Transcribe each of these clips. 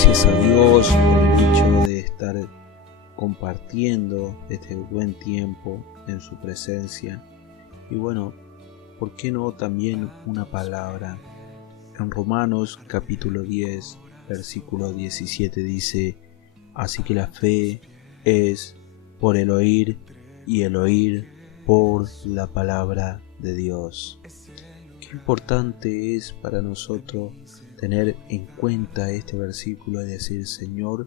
Gracias a Dios por el hecho de estar compartiendo este buen tiempo en su presencia. Y bueno, ¿por qué no también una palabra? En Romanos capítulo 10, versículo 17 dice: así que la fe es por el oír y el oír por la palabra de Dios. Qué importante es para nosotros tener en cuenta este versículo y decir: Señor,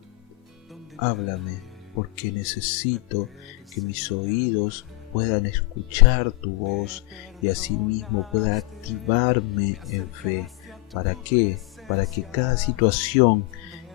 háblame, porque necesito que mis oídos puedan escuchar tu voz y asimismo pueda activarme en fe. ¿Para qué? Para que cada situación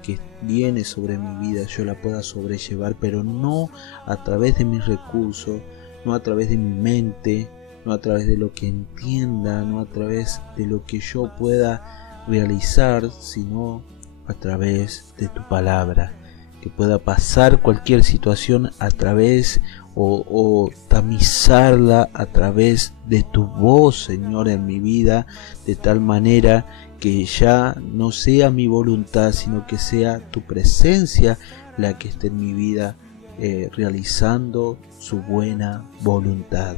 que viene sobre mi vida yo la pueda sobrellevar, pero no a través de mis recursos, no a través de mi mente, no a través de lo que entienda, no a través de lo que yo pueda realizar, sino a través de tu palabra. Que pueda pasar cualquier situación a través o tamizarla a través de tu voz, Señor, en mi vida, de tal manera que ya no sea mi voluntad, sino que sea tu presencia la que esté en mi vida, realizando su buena voluntad.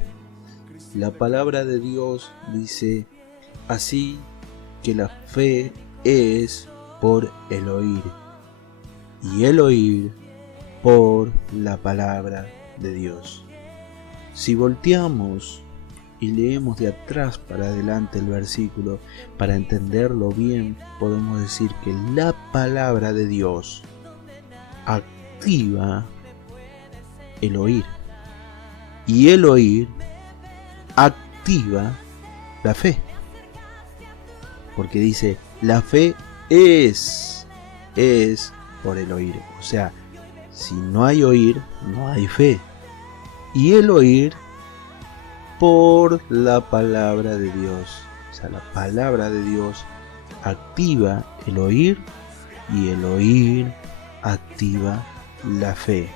La palabra de Dios dice: así que la fe es por el oír y el oír por la palabra de Dios. Si volteamos y leemos de atrás para adelante el versículo para entenderlo bien, podemos decir que la palabra de Dios activa el oír y el oír activa la fe, porque dice: la fe es por el oír. O sea, si no hay oír, no hay fe. Y el oír por la palabra de Dios. O sea, la palabra de Dios activa el oír y el oír activa la fe.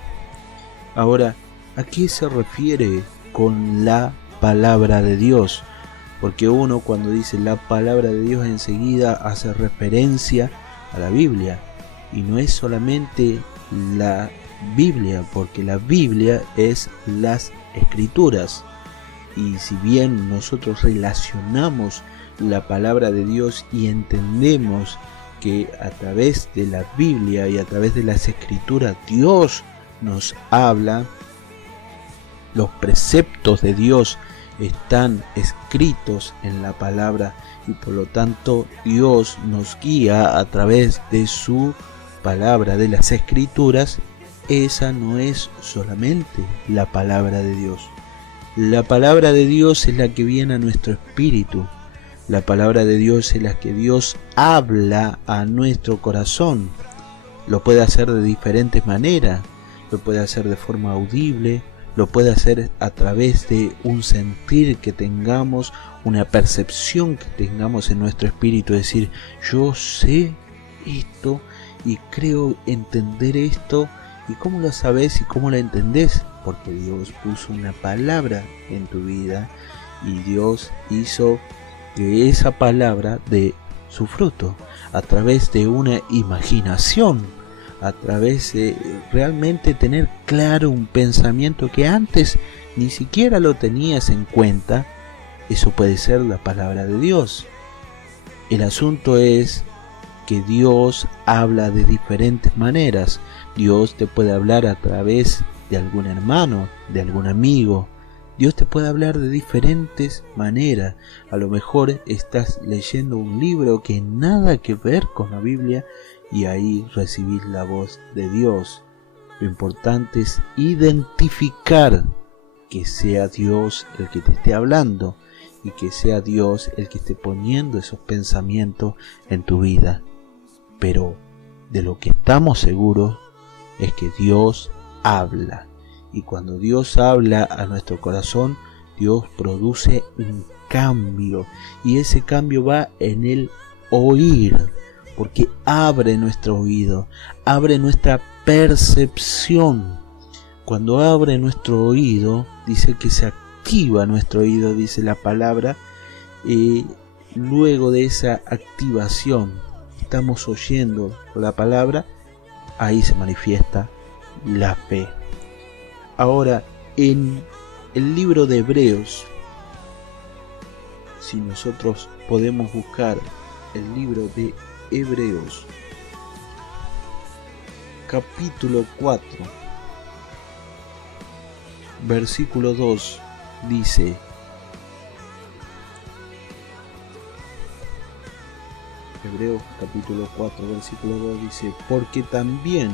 Ahora, ¿a qué se refiere con la palabra de Dios? Porque uno, cuando dice la palabra de Dios, enseguida hace referencia a la Biblia. Y no es solamente la Biblia, porque la Biblia es las Escrituras. Y si bien nosotros relacionamos la palabra de Dios y entendemos que a través de la Biblia y a través de las Escrituras Dios nos habla, los preceptos de Dios están escritos en la palabra y por lo tanto Dios nos guía a través de su palabra, de las Escrituras. Esa no es solamente la palabra de Dios. La palabra de Dios es la que viene a nuestro espíritu. La palabra de Dios es la que Dios habla a nuestro corazón. Lo puede hacer de diferentes maneras. Lo puede hacer de forma audible, lo puede hacer a través de un sentir que tengamos, una percepción que tengamos en nuestro espíritu, decir: yo sé esto y creo entender esto. ¿Y cómo lo sabes y cómo lo entendés? Porque Dios puso una palabra en tu vida y Dios hizo que esa palabra dé su fruto a través de una imaginación, a través de realmente tener claro un pensamiento que antes ni siquiera lo tenías en cuenta. Eso puede ser la palabra de Dios. El asunto es que Dios habla de diferentes maneras. Dios te puede hablar a través de algún hermano, de algún amigo. Dios te puede hablar de diferentes maneras. A lo mejor estás leyendo un libro que nada que ver con la Biblia y ahí recibís la voz de Dios. Lo importante es identificar que sea Dios el que te esté hablando y que sea Dios el que esté poniendo esos pensamientos en tu vida. Pero de lo que estamos seguros es que Dios habla. Y cuando Dios habla a nuestro corazón, Dios produce un cambio. Y ese cambio va en el oír. Porque abre nuestro oído, abre nuestra percepción. Cuando abre nuestro oído, dice que se activa nuestro oído, dice la palabra. Luego de esa activación, estamos oyendo la palabra, ahí se manifiesta la fe. Ahora, en el libro de Hebreos, si nosotros podemos buscar el libro de Hebreos, capítulo 4, versículo 2, dice: Hebreos capítulo 4, versículo 2 dice: porque también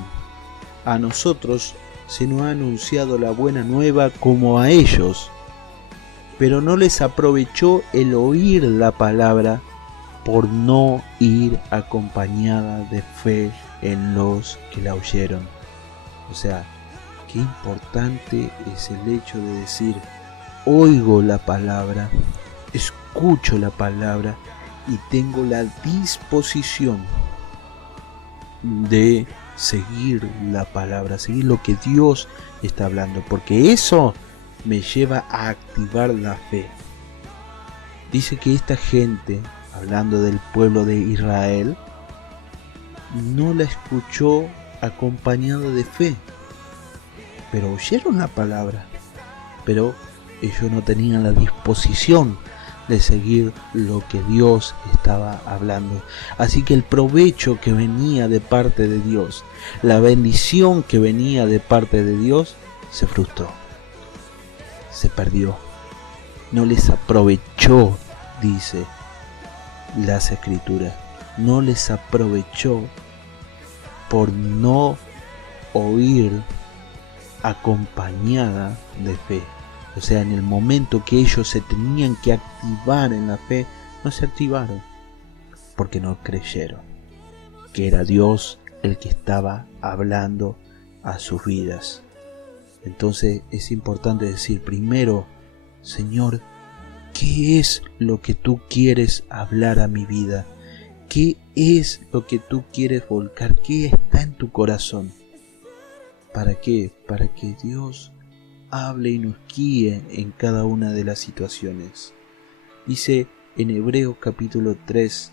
a nosotros se nos ha anunciado la buena nueva como a ellos, pero no les aprovechó el oír la palabra por no ir acompañada de fe en los que la oyeron. O sea, qué importante es el hecho de decir: oigo la palabra, escucho la palabra y tengo la disposición de seguir la palabra, seguir lo que Dios está hablando, porque eso me lleva a activar la fe. Dice que esta gente, hablando del pueblo de Israel, no la escuchó acompañada de fe, pero oyeron la palabra, pero ellos no tenían la disposición de seguir lo que Dios estaba hablando. Así que el provecho que venía de parte de Dios, la bendición que venía de parte de Dios, se frustró, se perdió, no les aprovechó, dice las Escrituras, no les aprovechó por no oír acompañada de fe. O sea, en el momento que ellos se tenían que activar en la fe, no se activaron porque no creyeron que era Dios el que estaba hablando a sus vidas. Entonces es importante decir primero: Señor, ¿qué es lo que tú quieres hablar a mi vida? ¿Qué es lo que tú quieres volcar? ¿Qué está en tu corazón? ¿Para qué? Para que Dios hable y nos guíe en cada una de las situaciones. Dice en Hebreos capítulo 3,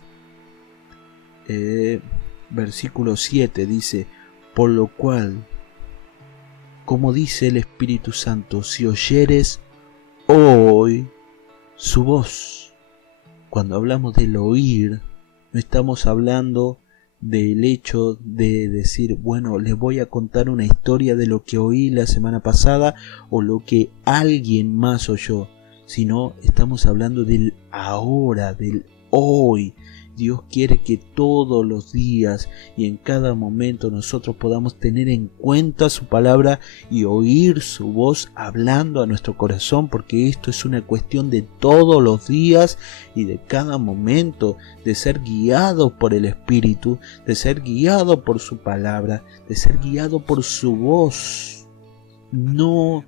versículo 7, dice: por lo cual, como dice el Espíritu Santo, si oyeres hoy su voz. Cuando hablamos del oír, no estamos hablando del hecho de decir: bueno, les voy a contar una historia de lo que oí la semana pasada o lo que alguien más oyó, sino estamos hablando del ahora, del hoy. Dios quiere que todos los días y en cada momento nosotros podamos tener en cuenta su palabra y oír su voz hablando a nuestro corazón, porque esto es una cuestión de todos los días y de cada momento, de ser guiado por el Espíritu, de ser guiado por su palabra, de ser guiado por su voz, no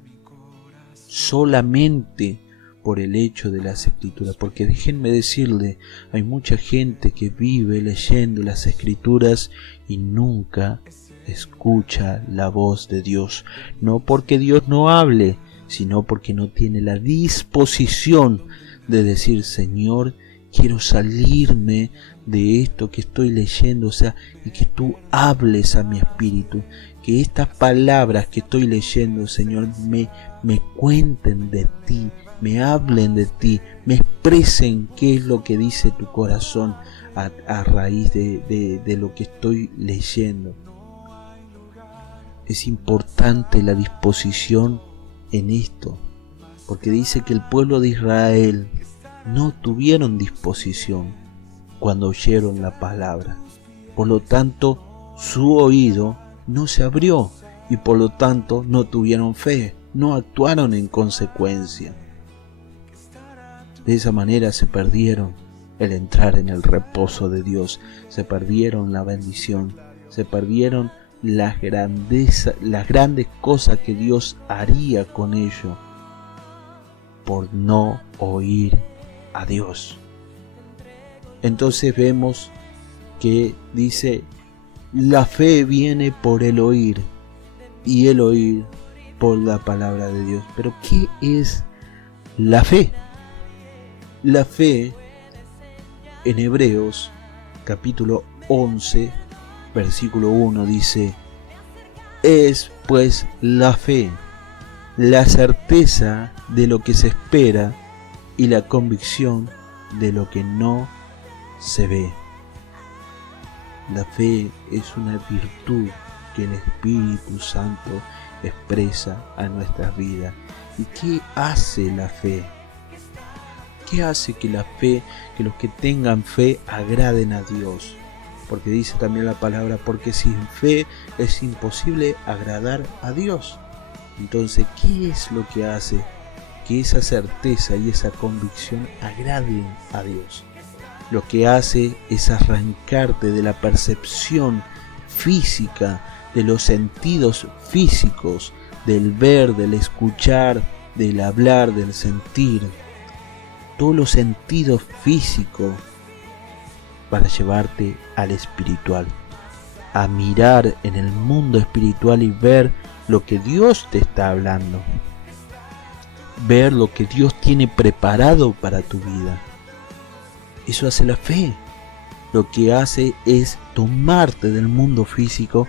solamente por el hecho de las Escrituras, porque déjenme decirle, hay mucha gente que vive leyendo las Escrituras y nunca escucha la voz de Dios, no porque Dios no hable, sino porque no tiene la disposición de decir: Señor, quiero salirme de esto que estoy leyendo, o sea, y que tú hables a mi espíritu, que estas palabras que estoy leyendo, Señor, me cuenten de ti, me hablen de ti, me expresen qué es lo que dice tu corazón a raíz de lo que estoy leyendo. Es importante la disposición en esto, porque dice que el pueblo de Israel no tuvieron disposición cuando oyeron la palabra. Por lo tanto, su oído no se abrió y por lo tanto no tuvieron fe, no actuaron en consecuencia. De esa manera se perdieron el entrar en el reposo de Dios, se perdieron la bendición, se perdieron las grandes cosas que Dios haría con ellos por no oír a Dios. Entonces vemos que dice: la fe viene por el oír y el oír por la palabra de Dios. Pero ¿qué es la fe? La fe en Hebreos capítulo 11, versículo 1 dice: es pues la fe, la certeza de lo que se espera y la convicción de lo que no se ve. La fe es una virtud que el Espíritu Santo expresa a nuestras vidas. ¿Y qué hace la fe? ¿Qué hace que la fe, que los que tengan fe agraden a Dios? Porque dice también la palabra, porque sin fe es imposible agradar a Dios. Entonces, ¿qué es lo que hace que esa certeza y esa convicción agraden a Dios? Lo que hace es arrancarte de la percepción física, de los sentidos físicos, del ver, del escuchar, del hablar, del sentir. Todos los sentidos físicos para llevarte al espiritual, a mirar en el mundo espiritual y ver lo que Dios te está hablando, ver lo que Dios tiene preparado para tu vida. Eso hace la fe. Lo que hace es tomarte del mundo físico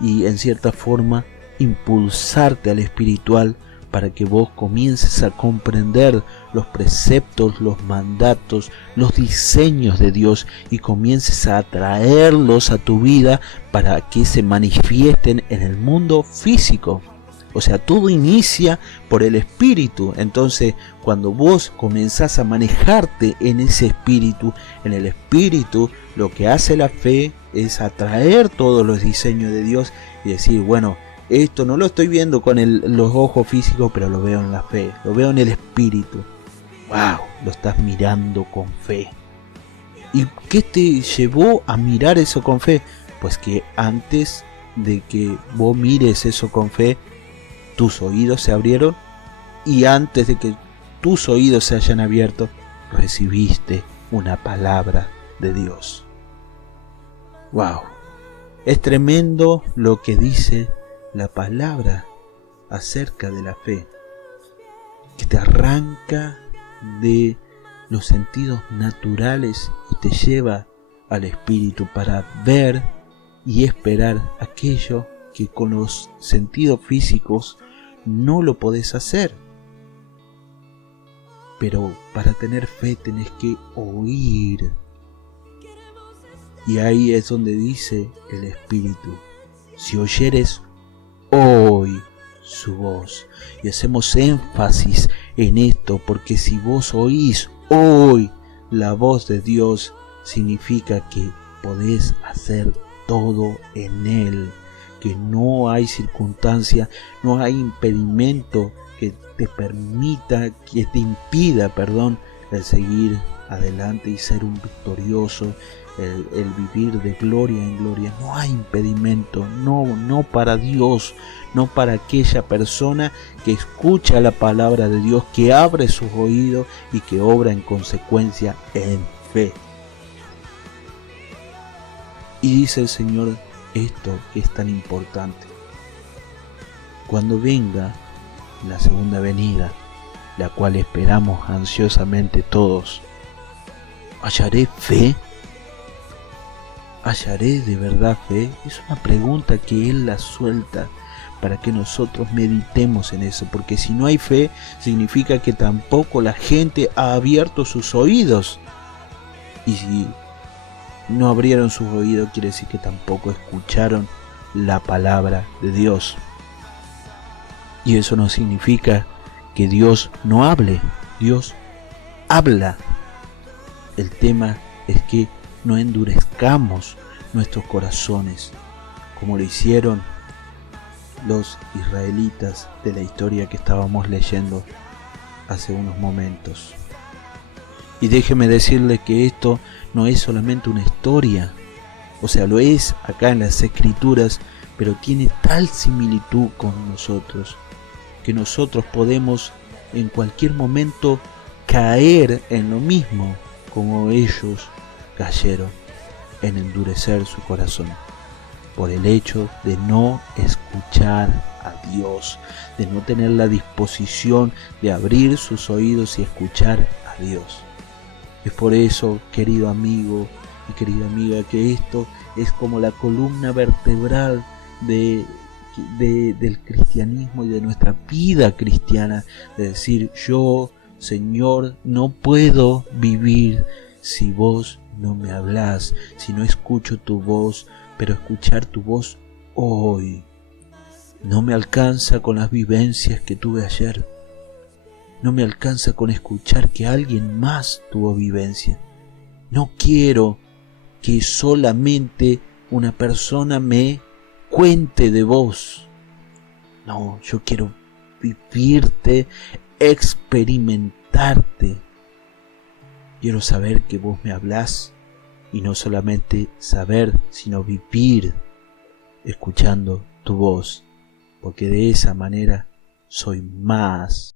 y en cierta forma impulsarte al espiritual para que vos comiences a comprender los preceptos, los mandatos, los diseños de Dios y comiences a atraerlos a tu vida para que se manifiesten en el mundo físico. O sea, todo inicia por el espíritu. Entonces, cuando vos comenzás a manejarte en ese espíritu, en el espíritu, lo que hace la fe es atraer todos los diseños de Dios y decir, bueno, esto no lo estoy viendo con los ojos físicos, pero lo veo en la fe, lo veo en el espíritu. ¡Wow! Lo estás mirando con fe. ¿Y qué te llevó a mirar eso con fe? Pues que antes de que vos mires eso con fe, tus oídos se abrieron, y antes de que tus oídos se hayan abierto, recibiste una palabra de Dios. ¡Wow! Es tremendo lo que dice la palabra acerca de la fe, que te arranca de los sentidos naturales y te lleva al espíritu para ver y esperar aquello que con los sentidos físicos no lo podés hacer. Pero para tener fe tenés que oír. Y ahí es donde dice el Espíritu: si oyeres hoy su voz. Y hacemos énfasis en esto, porque si vos oís hoy la voz de Dios, significa que podés hacer todo en Él, que no hay circunstancia, no hay impedimento que te permita, que te impida, el seguir adelante y ser un victorioso, el vivir de gloria en gloria. No hay impedimento, no para Dios, no para aquella persona que escucha la palabra de Dios, que abre sus oídos y que obra en consecuencia en fe. Y dice el Señor esto que es tan importante: cuando venga la segunda venida, la cual esperamos ansiosamente todos, ¿hallaré fe? ¿Hallaré de verdad fe? Es una pregunta que Él la suelta para que nosotros meditemos en eso, porque si no hay fe, significa que tampoco la gente ha abierto sus oídos, y si no abrieron sus oídos, quiere decir que tampoco escucharon la palabra de Dios. Y eso no significa que Dios no hable. Dios habla. El tema es que no endurezcamos nuestros corazones, como lo hicieron los israelitas de la historia que estábamos leyendo hace unos momentos. Y déjeme decirle que esto no es solamente una historia, o sea, lo es acá en las Escrituras, pero tiene tal similitud con nosotros, que nosotros podemos en cualquier momento caer en lo mismo como ellos cayeron, en endurecer su corazón, por el hecho de no escuchar a Dios, de no tener la disposición de abrir sus oídos y escuchar a Dios. Es por eso, querido amigo, mi querida amiga, que esto es como la columna vertebral del cristianismo y de nuestra vida cristiana, de decir: yo, Señor, no puedo vivir si vos no me hablás, si no escucho tu voz, pero escuchar tu voz hoy no me alcanza con las vivencias que tuve ayer, no me alcanza con escuchar que alguien más tuvo vivencia. No quiero que solamente una persona me cuente de vos. No, yo quiero vivirte, experimentarte. Quiero saber que vos me hablás, y no solamente saber, sino vivir escuchando tu voz, porque de esa manera soy más